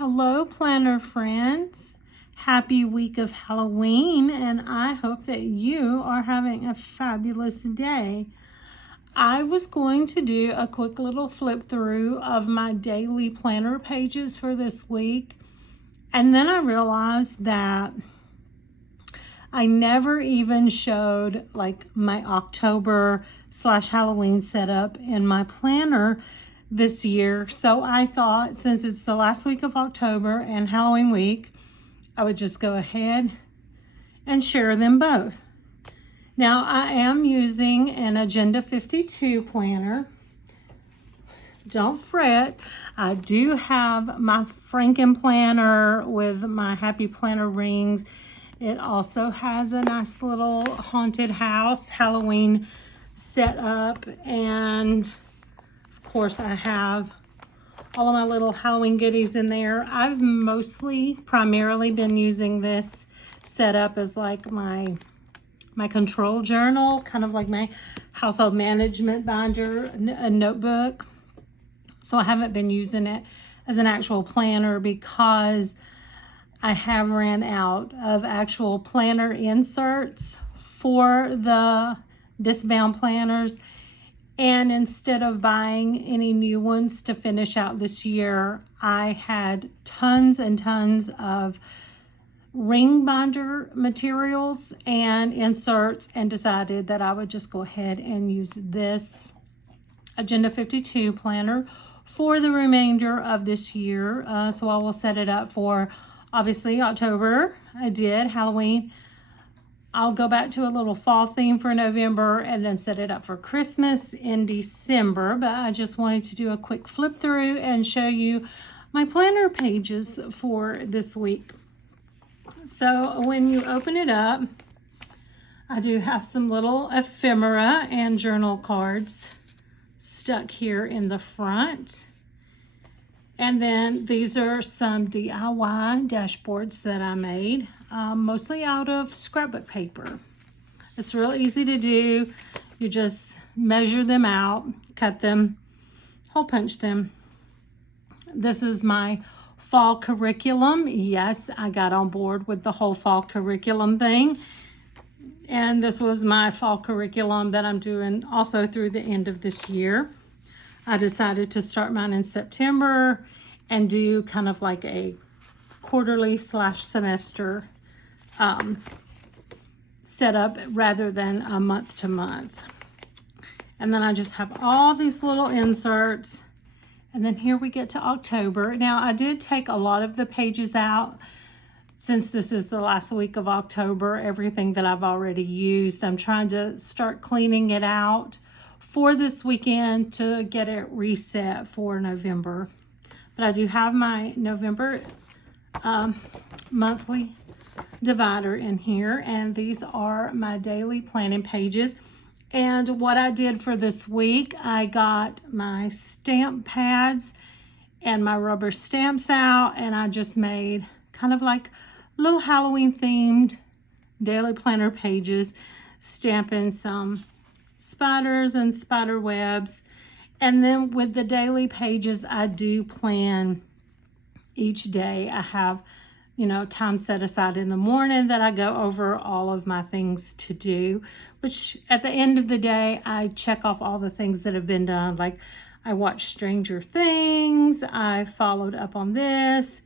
Hello, planner friends. Happy week of Halloween, and I hope that you are having a fabulous day. I was going to do a quick little flip through of my daily planner pages for this week, and then I realized that I never even showed like my October/Halloween setup in my planner this year. So I thought, since it's the last week of October and Halloween week, I would just go ahead and share them both. Now I am using an Agenda 52 planner. Don't fret, I do have my Franken planner with my Happy Planner rings. It also has a nice little haunted house Halloween setup, and of course I have all of my little Halloween goodies in there. I've primarily been using this setup as like my control journal, kind of like my household management binder, a notebook. So I haven't been using it as an actual planner because I have ran out of actual planner inserts for the discbound planners. And instead of buying any new ones to finish out this year, I had tons and tons of ring binder materials and inserts and decided that I would just go ahead and use this Agenda 52 planner for the remainder of this year. So I will set it up for, obviously, October. I did Halloween. I'll go back to a little fall theme for November and then set it up for Christmas in December. But I just wanted to do a quick flip through and show you my planner pages for this week. So when you open it up, I do have some little ephemera and journal cards stuck here in the front. And then these are some DIY dashboards that I made, mostly out of scrapbook paper. It's real easy to do. You just measure them out, cut them, hole punch them. This is my fall curriculum. Yes, I got on board with the whole fall curriculum thing. And this was my fall curriculum that I'm doing also through the end of this year. I decided to start mine in September and do kind of like a quarterly/semester setup rather than a month to month. And then I just have all these little inserts. And then here we get to October. Now I did take a lot of the pages out since this is the last week of October, everything that I've already used. I'm trying to start cleaning it out for this weekend to get it reset for November. But I do have my November monthly divider in here, and these are my daily planning pages. And what I did for this week, I got my stamp pads and my rubber stamps out, and I just made kind of like little Halloween themed daily planner pages, stamping some spiders and spider webs. And then with the daily pages, I do plan each day. I have, time set aside in the morning that I go over all of my things to do, which at the end of the day, I check off all the things that have been done. Like I watched Stranger Things, I followed up on this.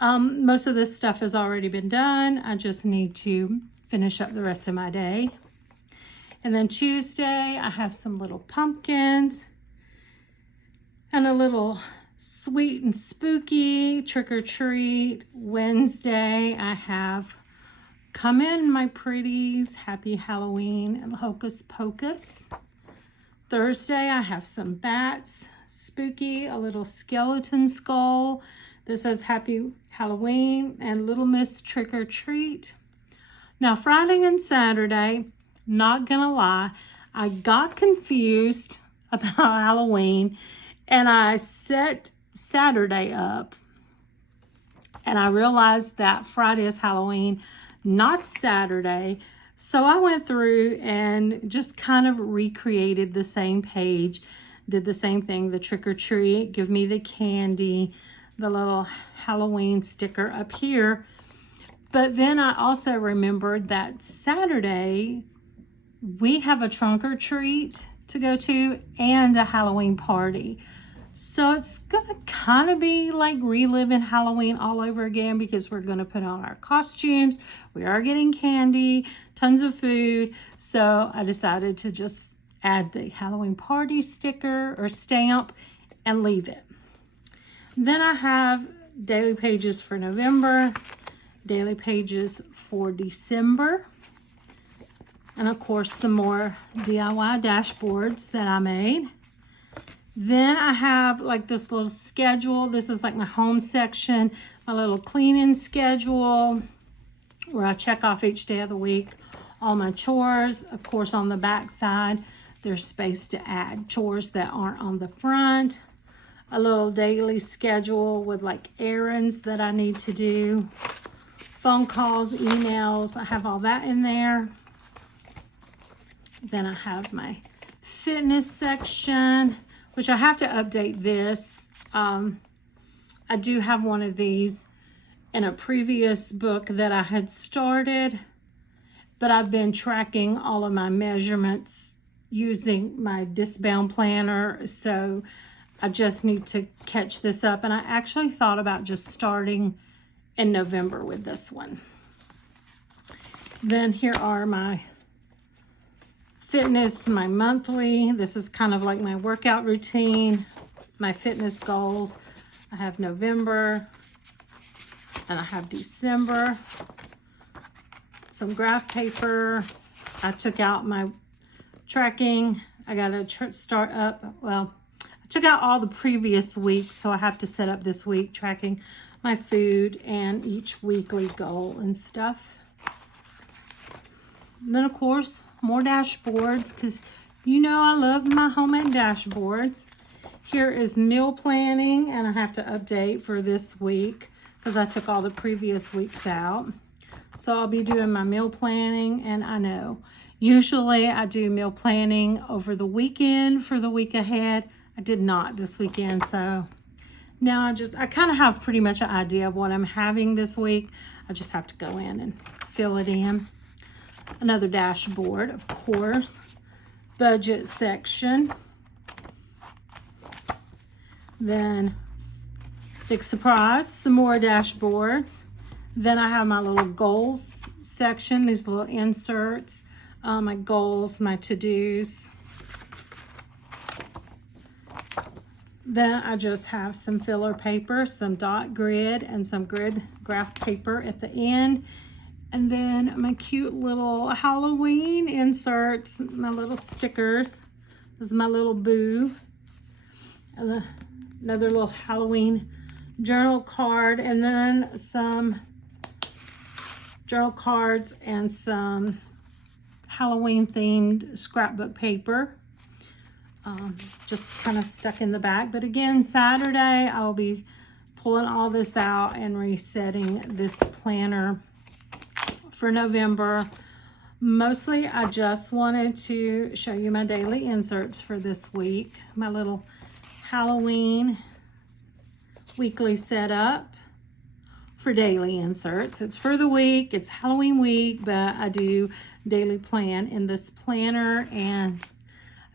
Most of this stuff has already been done. I just need to finish up the rest of my day. And then Tuesday, I have some little pumpkins and a little sweet and spooky trick or treat. Wednesday, I have Come In My Pretties, Happy Halloween, and Hocus Pocus. Thursday, I have some bats, spooky, a little skeleton skull that says Happy Halloween, and Little Miss Trick or Treat. Now, Friday and Saturday, not gonna lie, I got confused about Halloween, and I set Saturday up, and I realized that Friday is Halloween, not Saturday. So I went through and just kind of recreated the same page, did the same thing, the trick or treat, give me the candy, the little Halloween sticker up here. But then I also remembered that Saturday we have a trunk or treat to go to and a Halloween party. So it's gonna kind of be like reliving Halloween all over again, because we're gonna put on our costumes. We are getting candy, tons of food. So I decided to just add the Halloween party sticker or stamp and leave it. Then I have daily pages for November, daily pages for December, and of course some more DIY dashboards that I made. Then I have like this little schedule. This is like my home section, my little cleaning schedule where I check off each day of the week all my chores. Of course, on the back side there's space to add chores that aren't on the front. A little daily schedule with like errands that I need to do, phone calls, emails. I have all that in there. Then I have my fitness section, which I have to update this. I do have one of these in a previous book that I had started, but I've been tracking all of my measurements using my disc-bound planner. So I just need to catch this up. And I actually thought about just starting in November with this one. Then here are my fitness, my monthly. This is kind of like my workout routine, my fitness goals. I have November and I have December. Some graph paper. I took out my tracking. I got to start up. Well, I took out all the previous weeks, so I have to set up this week tracking my food and each weekly goal and stuff. And then of course, more dashboards, because you know I love my homemade dashboards. Here is meal planning, and I have to update for this week because I took all the previous weeks out. So I'll be doing my meal planning, and I know usually I do meal planning over the weekend for the week ahead. I did not this weekend, so now I kind of have pretty much an idea of what I'm having this week. I just have to go in and fill it in. Another dashboard, of course. Budget section. Then, big surprise, some more dashboards. Then I have my little goals section, these little inserts, my goals, my to-dos. Then I just have some filler paper, some dot grid, and some grid graph paper at the end. And then my cute little Halloween inserts, my little stickers. This is my little boo. And another little Halloween journal card, and then some journal cards and some Halloween themed scrapbook paper. Just kind of stuck in the back. But again, Saturday I'll be pulling all this out and resetting this planner for November. Mostly I just wanted to show you my daily inserts for this week. My little Halloween weekly setup for daily inserts. It's for the week, it's Halloween week, but I do daily plan in this planner and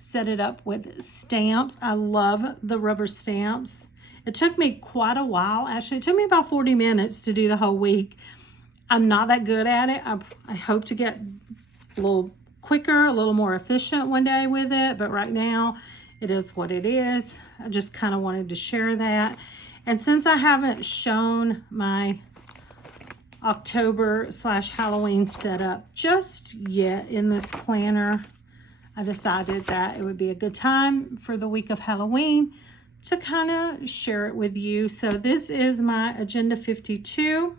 set it up with stamps. I love the rubber stamps. It took me quite a while. Actually, it took me about 40 minutes to do the whole week. I'm not that good at it. I hope to get a little quicker, a little more efficient one day with it, but right now it is what it is. I just kind of wanted to share that. And since I haven't shown my October/Halloween setup just yet in this planner, I decided that it would be a good time for the week of Halloween to kind of share it with you. So this is my Agenda 52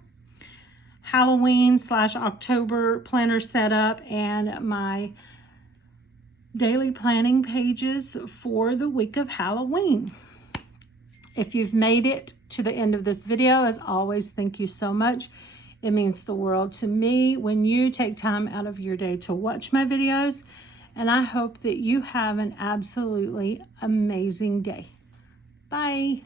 Halloween/October planner setup and my daily planning pages for the week of Halloween. If you've made it to the end of this video, as always, thank you so much. It means the world to me when you take time out of your day to watch my videos. And I hope that you have an absolutely amazing day. Bye.